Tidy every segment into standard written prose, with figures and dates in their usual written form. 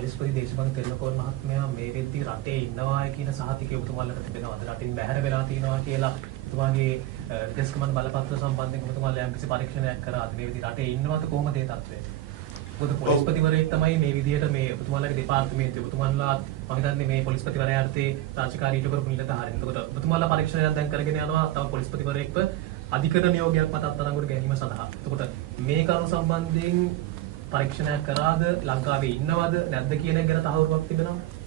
පොලිස්පති දේශපාලන තෙරණකෝන් මහත්මයා මේ වෙද්දී රටේ ඉන්නවා කියන සහතිකය ඔබතුමාලට තිබෙනවද? රටින් බැහැර වෙලා තියෙනවා කියලා ඔබතුමාගේ විදේශගමන් බලපත්‍ර සම්බන්ධයෙන් ඔබතුමාලා යම්කිසි පරීක්ෂණයක් කරාද? මේ විදිහට රටේ ඉන්නවද කොහොමද ඒ තත්ත්වය? මොකද පොලිස්පතිවරයෙක් තමයි මේ විදිහට මේ ඔබතුමාලගේ දෙපාර්තමේන්තුවේ ඔබතුමාලා මම හිතන්නේ මේ පොලිස්පතිවරයාට රාජකාරී ඉටු කරපු නිලධාරීන්. එතකොට ඔබතුමාලා පරීක්ෂණයක් දැන් කරගෙන යනවා තව පොලිස්පතිවරයෙක්ව අධිකරණ නියෝගයක් මත අත්අඩංගුවට ගැනීම සඳහා. එතකොට මේ කරුණු සම්බන්ධයෙන් පරීක්ෂණයක් කරාද? ලංකාවේ ඉන්නවද නැද්ද කියන එක ගැන තහවුරුවක් තිබෙනවද?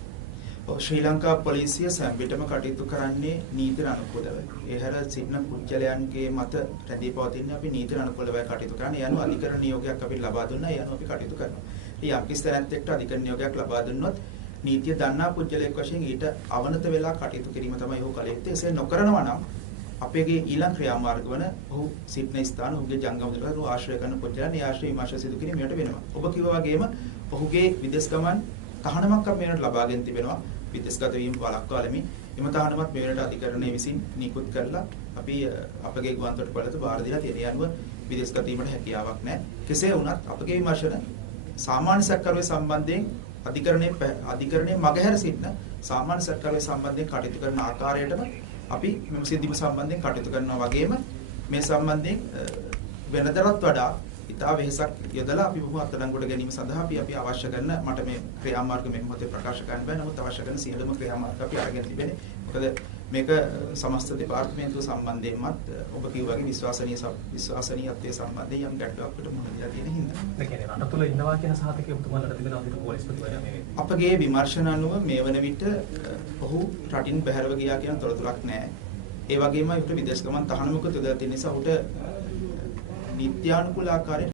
ශ්‍රී ලංකා පොලිසිය සැම්බිටම කටයුතු කරන්නේ නීතියට අනුකූලව. ඒ හැර සිටින පුද්ගලයන්ගේ මත රැඳී පවතින අපි නීතියට අනුකූලව කටයුතු කරන්නේ. ඒ අනුව අධිකරණ නියෝගයක් අපිට ලබා දුන්නා. ඒ අනුව අපි කටයුතු කරනවා. ඉතින් යම් කිසි තැනකට අධිකරණ නියෝගයක් ලබා දුන්නොත් නීතිය දන්නා පුද්ගලයෙක් වශයෙන් ඊට අවනත වෙලා කටයුතු කිරීම තමයි ඔහු කළ යුත්තේ. එසේ නොකරනවා නම් අපේගේ ඊළඟ ක්‍රියාමාර්ග වන ඔහු සිටින ස්ථාන ඔහුගේ ජංගම දරන ආශ්‍රය කරන පුද්ගලයන් ඒ ආශ්‍රය විමර්ශන සිදු කිරීම මෙයට වෙනවා. ඔබ කිව්වා වගේම ඔහුගේ විදේශ ගමන් තහනමක් අපි මෙයට ලබාගෙන තිබෙනවා. විදේශගත වීම වළක්වාලමින් එම තහනමත් මෙයට අධිකරණය විසින් නිකුත් කරලා අපි අපගේ ගුවන්තොටුපළට බාර දීලා තියෙන. ඒ අනුව විදේශගත වීමට හැකියාවක් නැහැ. කෙසේ වුණත් අපගේ විමර්ශන සාමාන්‍ය සැකකරුවේ සම්බන්ධයෙන් අධිකරණයේ මගහැර සිටින සාමාන්‍ය සැකකරුවේ සම්බන්ධයෙන් කටයුතු කරන ආකාරයටම අපි මෙම සිද්ධිම සම්බන්ධයෙන් කටයුතු කරනවා වගේම මේ සම්බන්ධයෙන් වෙනදටත් වඩා ඉතා වෙහසක් යොදලා අපි බොහෝ අත්අඩංගුවට ගැනීම සඳහා අපි අවශ්‍ය කරන මට මේ ක්‍රියාමාර්ග මේ මොහොතේ ප්‍රකාශ කරන්න බෑ. නමුත් අවශ්‍ය කරන සියලුම ක්‍රියාමාර්ග අපි අරගෙන තිබෙන්නේ. මොකද මේක සමස්ත දෙපාර්තමේන්තුව සම්බන්ධයෙන්මත් ඔබ කිව්වා වගේ විශ්වාසනීයත්වයේ සම්බන්ධයෙන් යම් ගැටලුවක් අපිට මුහුණ දීලා තියෙන හින්දා. ඒ කියන්නේ රට තුළ ඉන්නවා කියන සහතිකය ඔබතුමාලට තිබෙනවද පොලිස්පතිවරයා මේ? අපගේ විමර්ශන අනුව මේ වන විට ඔහු රටින් බැහැරව ගියා කියන තොරතුරක් නැහැ. ඒ වගේම විදේශ ගමන් තහනමක යොදලා තියෙන නිසා ඔහුට නිත්‍යානුකූල ආකාරයෙන්